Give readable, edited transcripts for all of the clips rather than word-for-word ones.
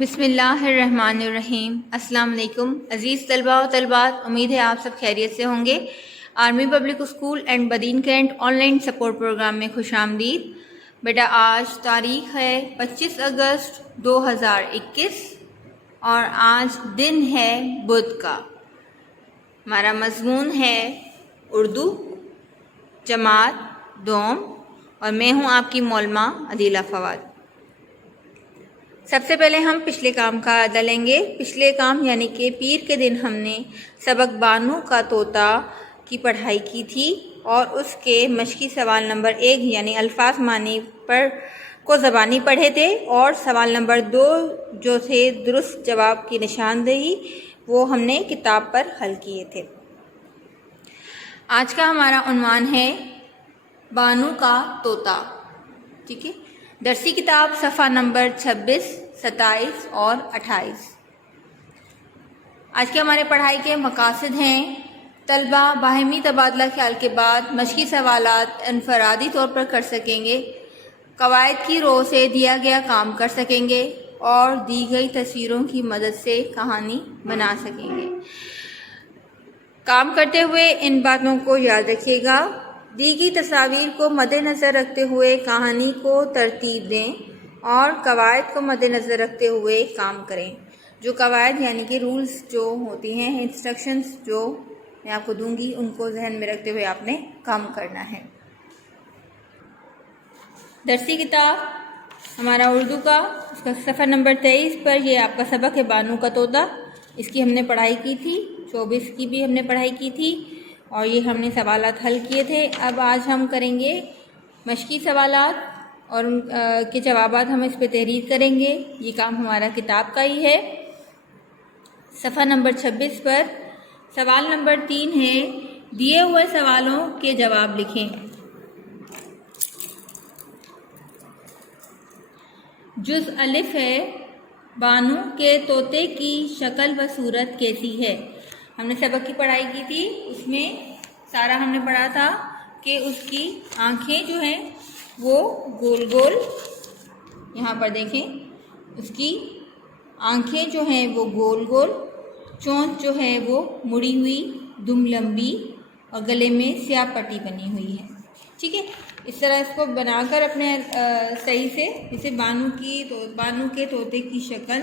بسم اللہ الرحمن الرحیم۔ السلام علیکم عزیز طلباء و طلبات، امید ہے آپ سب خیریت سے ہوں گے۔ Army public school and Badin cantt online support program میں خوش آمدید۔ بیٹا آج تاریخ ہے 25 اگست 2021 اور آج دن ہے بدھ کا۔ ہمارا مضمون ہے اردو جماعت دوم اور میں ہوں آپ کی مولمہ عدیلہ فواد۔ سب سے پہلے ہم پچھلے کام کا اعادہ لیں گے۔ پچھلے کام یعنی کہ پیر کے دن ہم نے سبق بانو کا طوطا کی پڑھائی کی تھی اور اس کے مشقی سوال نمبر 1 یعنی الفاظ معنی کو زبانی پڑھے تھے، اور سوال نمبر 2 جو تھے درست جواب کی نشاندہی، وہ ہم نے کتاب پر حل کیے تھے۔ آج کا ہمارا عنوان ہے بانو کا طوطا، ٹھیک ہے۔ درسی کتاب صفحہ نمبر 26، 27 اور 28۔ آج کے ہمارے پڑھائی کے مقاصد ہیں: طلبہ باہمی تبادلہ خیال کے بعد مشقی سوالات انفرادی طور پر کر سکیں گے، قواعد کی رو سے دیا گیا کام کر سکیں گے اور دی گئی تصویروں کی مدد سے کہانی بنا سکیں گے۔ کام کرتے ہوئے ان باتوں کو یاد رکھیے گا: دی گئی تصاویر کو مد نظر رکھتے ہوئے کہانی کو ترتیب دیں اور قواعد کو مد نظر رکھتے ہوئے کام کریں۔ جو قواعد یعنی کہ رولز جو ہوتی ہیں، انسٹرکشنز جو میں آپ کو دوں گی، ان کو ذہن میں رکھتے ہوئے آپ نے کام کرنا ہے۔ درسی کتاب ہمارا اردو کا، اس کا صفحہ نمبر 23 پر یہ آپ کا سبق ہے بانو کا طوطا۔ اس کی ہم نے پڑھائی کی تھی، 24 کی بھی ہم نے پڑھائی کی تھی اور یہ ہم نے سوالات حل کیے تھے۔ اب آج ہم کریں گے مشقی سوالات اور ان کے جوابات ہم اس پہ تحریر کریں گے۔ یہ کام ہمارا کتاب کا ہی ہے۔ صفحہ نمبر 26 پر سوال نمبر 3 ہے، دیے ہوئے سوالوں کے جواب لکھیں۔ جز الف ہے، بانو کے طوطے کی شکل و صورت کیسی ہے؟ ہم نے سبق کی پڑھائی کی تھی، اس میں سارا ہم نے پڑھا تھا کہ اس کی آنکھیں جو ہیں وہ گول گول، یہاں پر دیکھیں، اس کی آنکھیں جو ہیں وہ گول گول، چونچ جو ہے وہ مڑی ہوئی، دم لمبی اور گلے میں سیاہ پٹی بنی ہوئی ہے، ٹھیک ہے۔ اس طرح اس کو بنا کر اپنے صحیح سے، جیسے بانو کے طوطے کی شکل،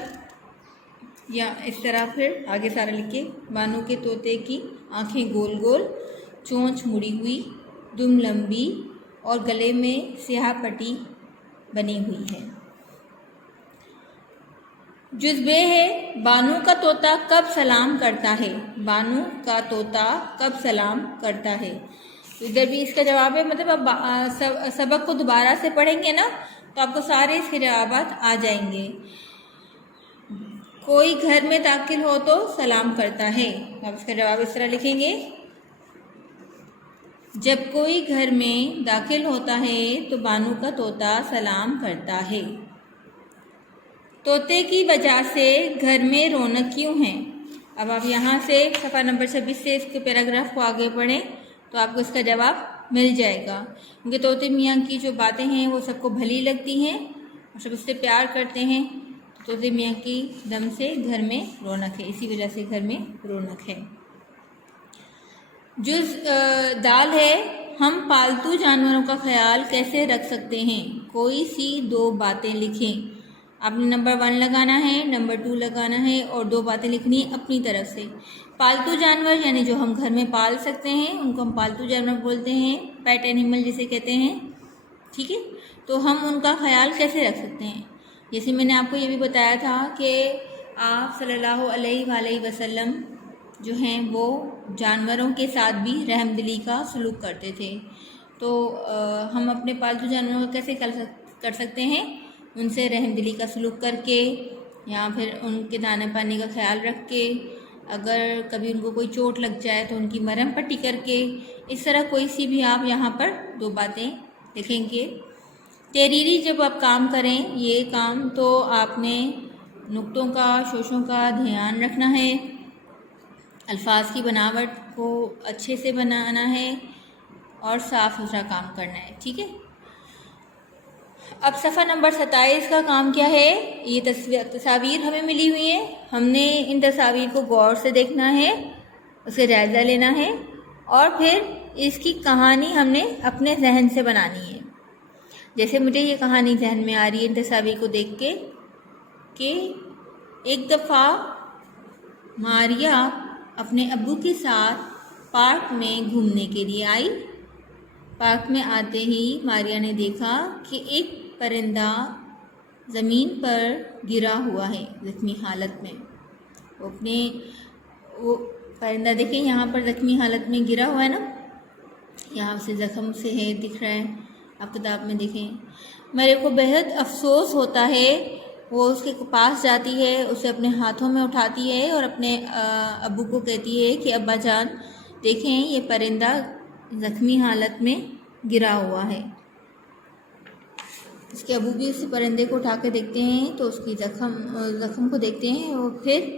یا اس طرح پھر آگے سارا لکھے، بانو کے طوطے کی آنکھیں گول گول، چونچ مڑی ہوئی، دم لمبی اور گلے میں سیاہ پٹی بنی ہوئی ہے۔ جز ب ہے، بانو کا طوطا کب سلام کرتا ہے؟ بانو کا طوطا کب سلام کرتا ہے؟ ادھر بھی اس کا جواب ہے، مطلب اب سبق کو دوبارہ سے پڑھیں گے نا تو آپ کو سارے اس کے جوابات آ جائیں گے۔ کوئی گھر میں داخل ہو تو سلام کرتا ہے، آپ اس کا جواب اس طرح لکھیں گے: جب کوئی گھر میں داخل ہوتا ہے تو بانو کا طوطا سلام کرتا ہے۔ طوطے کی وجہ سے گھر میں رونق کیوں ہے؟ اب آپ یہاں سے صفحہ نمبر 26 سے اس کے پیراگراف کو آگے پڑھیں تو آپ کو اس کا جواب مل جائے گا، کیونکہ طوطے میاں کی جو باتیں ہیں وہ سب کو بھلی لگتی ہیں اور سب اس سے پیار کرتے ہیں۔ طوطے میاں کی دم سے گھر میں رونق ہے، اسی وجہ سے گھر میں رونق ہے۔ جز دال ہے، ہم پالتو جانوروں کا خیال کیسے رکھ سکتے ہیں؟ کوئی سی 2 باتیں لکھیں۔ آپ نے نمبر 1 لگانا ہے، نمبر 2 لگانا ہے اور 2 باتیں لکھنی ہیں اپنی طرف سے۔ پالتو جانور یعنی جو ہم گھر میں پال سکتے ہیں ان کو ہم پالتو جانور بولتے ہیں، پیٹ اینیمل جسے کہتے ہیں، ٹھیک ہے۔ تو ہم ان کا خیال کیسے رکھ سکتے ہیں؟ جیسے میں نے آپ کو یہ بھی بتایا تھا کہ آپ صلی اللہ علیہ وآلہ وسلم جو ہیں وہ جانوروں کے ساتھ بھی رحم دلی کا سلوک کرتے تھے، تو ہم اپنے پالتو جانوروں کا کیسے کر سکتے ہیں؟ ان سے رحم دلی کا سلوک کر کے، یا پھر ان کے دانا پانی کا خیال رکھ کے، اگر کبھی ان کو کوئی چوٹ لگ جائے تو ان کی مرہم پٹی کر کے، اس طرح کوئی سی بھی آپ یہاں پر 2 باتیں لکھیں گے۔ تحریری جب آپ کام کریں یہ کام تو آپ نے نقطوں کا، شوشوں کا دھیان رکھنا ہے، الفاظ کی بناوٹ کو اچھے سے بنانا ہے اور صاف ستھرا کام کرنا ہے، ٹھیک ہے۔ اب صفحہ نمبر 27 کا کام کیا ہے؟ یہ تصاویر ہمیں ملی ہوئی ہیں، ہم نے ان تصاویر کو غور سے دیکھنا ہے، اسے جائزہ لینا ہے اور پھر اس کی کہانی ہم نے اپنے ذہن سے بنانی ہے۔ جیسے مجھے یہ کہانی ذہن میں آ رہی ہے ان تصاویر کو دیکھ کے کہ ایک دفعہ ماریا اپنے ابو کے ساتھ پارک میں گھومنے کے لیے آئی۔ پارک میں آتے ہی ماریا نے دیکھا کہ ایک پرندہ زمین پر گرا ہوا ہے زخمی حالت میں۔ وہ پرندہ دیکھیں یہاں پر زخمی حالت میں گرا ہوا ہے نا، یہاں اسے زخم سے ہے دکھ رہا ہے، آپ کتاب میں دیکھیں۔ میرے کو بہت افسوس ہوتا ہے، وہ اس کے پاس جاتی ہے، اسے اپنے ہاتھوں میں اٹھاتی ہے اور اپنے ابو کو کہتی ہے کہ ابا جان دیکھیں یہ پرندہ زخمی حالت میں گرا ہوا ہے۔ اس کے ابو بھی اس پرندے کو اٹھا کے دیکھتے ہیں تو اس کی زخم کو دیکھتے ہیں، اور پھر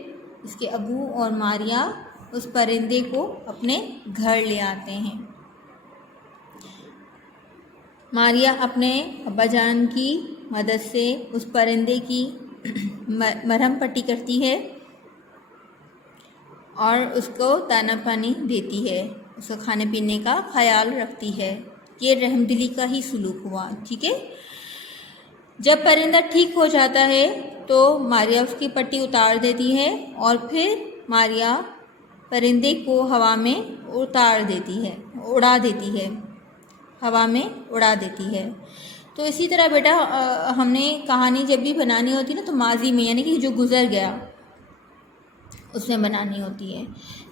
اس کے ابو اور ماریا اس پرندے کو اپنے گھر لے آتے ہیں۔ ماریا اپنے ابا جان کی مدد سے اس پرندے کی مرہم پٹی کرتی ہے اور اس کو دانا پانی دیتی ہے، اس کو کھانے پینے کا خیال رکھتی ہے۔ یہ رحم دلی کا ہی سلوک ہوا، ٹھیک ہے۔ جب پرندہ ٹھیک ہو جاتا ہے تو ماریا اس کی پٹی اتار دیتی ہے اور پھر ماریا پرندے کو ہوا میں اڑا دیتی ہے، ہوا میں اڑا دیتی ہے۔ تو اسی طرح بیٹا ہم نے کہانی جب بھی بنانی ہوتی ہے نا تو ماضی میں، یعنی کہ جو گزر گیا اس میں بنانی ہوتی ہے،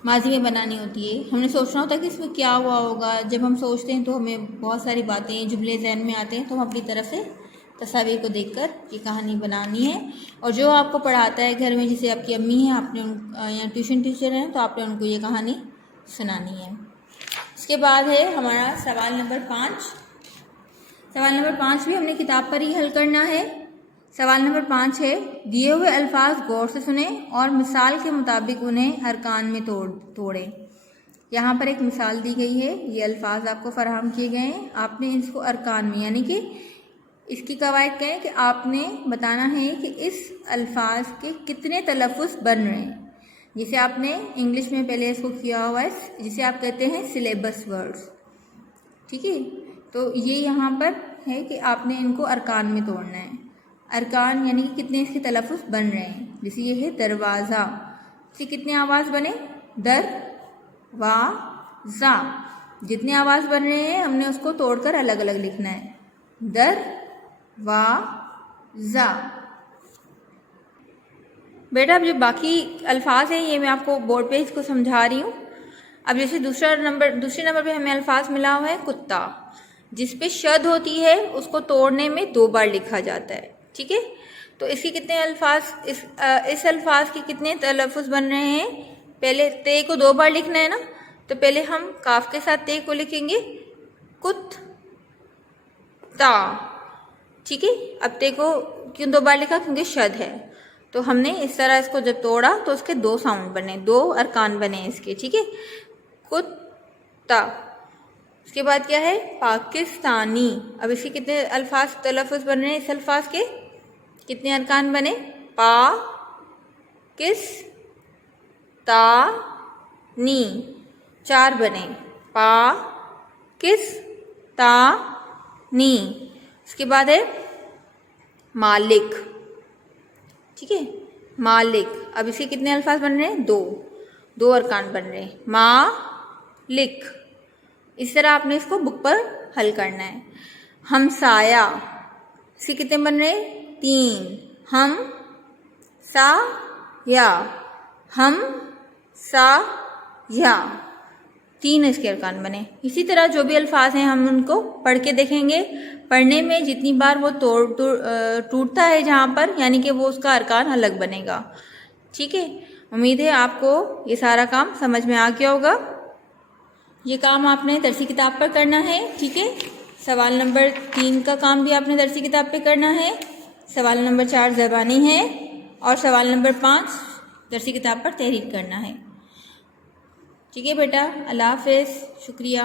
ماضی میں بنانی ہوتی ہے۔ ہم نے سوچنا ہوتا ہے کہ اس میں کیا ہوا ہوگا۔ جب ہم سوچتے ہیں تو ہمیں بہت ساری باتیں جملے ذہن میں آتے ہیں، تو ہم اپنی طرف سے تصاویر کو دیکھ کر یہ کہانی بنانی ہے۔ اور جو آپ کو پڑھاتا ہے گھر میں، جیسے آپ کی امی ہیں، آپ نے یا ٹیوشن ٹیچر ہیں، تو آپ نے ان کو یہ کہانی سنانی ہے۔ اس کے بعد ہے ہمارا سوال نمبر 5۔ سوال نمبر 5 بھی ہم نے کتاب پر ہی حل کرنا ہے۔ سوال نمبر 5 ہے، دیے ہوئے الفاظ غور سے سنیں اور مثال کے مطابق انہیں ارکان میں توڑیں۔ یہاں پر ایک مثال دی گئی ہے، یہ الفاظ آپ کو فراہم کیے گئے ہیں، آپ نے اس کو ارکان میں، یعنی کہ اس کی قواعد کہیں کہ آپ نے بتانا ہے کہ اس الفاظ کے کتنے تلفظ بن رہے ہیں۔ جسے آپ نے انگلش میں پہلے اس کو کیا ہوا ہے، جسے آپ کہتے ہیں سلیبس ورڈز، ٹھیک ہے۔ تو یہ یہاں پر ہے کہ آپ نے ان کو ارکان میں توڑنا ہے۔ ارکان یعنی کہ کتنے اس کے تلفظ بن رہے ہیں۔ جیسے یہ ہے دروازہ، اس کے کتنے آواز بنے؟ در وا زا۔ جتنے آواز بن رہے ہیں ہم نے اس کو توڑ کر الگ الگ لکھنا ہے، در وا زا۔ بیٹا اب جو باقی الفاظ ہیں یہ میں آپ کو بورڈ پہ اس کو سمجھا رہی ہوں۔ اب جیسے دوسرے نمبر پہ ہمیں الفاظ ملا ہوا ہے کتا، جس پہ شد ہوتی ہے اس کو توڑنے میں 2 بار لکھا جاتا ہے، ٹھیک ہے۔ تو اس کی کتنے الفاظ، اس الفاظ کے کتنے تلفظ بن رہے ہیں؟ پہلے تے کو 2 بار لکھنا ہے نا، تو پہلے ہم کاف کے ساتھ تے کو لکھیں گے کت تا، ٹھیک ہے۔ اب تے کو کیوں 2 بار لکھا؟ کیونکہ شد ہے، تو ہم نے اس طرح اس کو جب توڑا تو اس کے 2 ساؤنڈ بنے، 2 ارکان بنے اس کے، ٹھیک ہے۔ کتا۔ اس کے بعد کیا ہے؟ پاکستانی۔ اب اس کے کتنے الفاظ تلفظ بن رہے ہیں؟ اس الفاظ کے کتنے ارکان بنے؟ پا کس تا نی، 4 بنے، پا کس تا نی۔ اس کے بعد ہے مالک، ٹھیک ہے، مالک۔ اب اس کے کتنے الفاظ بن رہے ہیں؟ 2 ارکان بن رہے ہیں، مالک۔ اس طرح آپ نے اس کو بک پر حل کرنا ہے۔ ہمسایہ، اس کے کتنے بن رہے ہیں؟ 3، ہم سا یا، ہم سا یا، 3 اس کے ارکان بنے۔ اسی طرح جو بھی الفاظ ہیں ہم ان کو پڑھ کے دیکھیں گے، پڑھنے میں جتنی بار وہ ٹوٹتا ہے جہاں پر، یعنی کہ وہ اس کا ارکان الگ بنے گا، ٹھیک ہے۔ امید ہے آپ کو یہ سارا کام سمجھ میں آ گیا ہوگا۔ یہ کام آپ نے درسی کتاب پر کرنا ہے، ٹھیک ہے۔ سوال نمبر 3 کا کام بھی آپ نے درسی کتاب پہ کرنا ہے، سوال نمبر 4 زبانی ہے، اور سوال نمبر 5 درسی کتاب پر تحریر کرنا ہے، ٹھیک ہے بیٹا۔ اللہ حافظ، شکریہ۔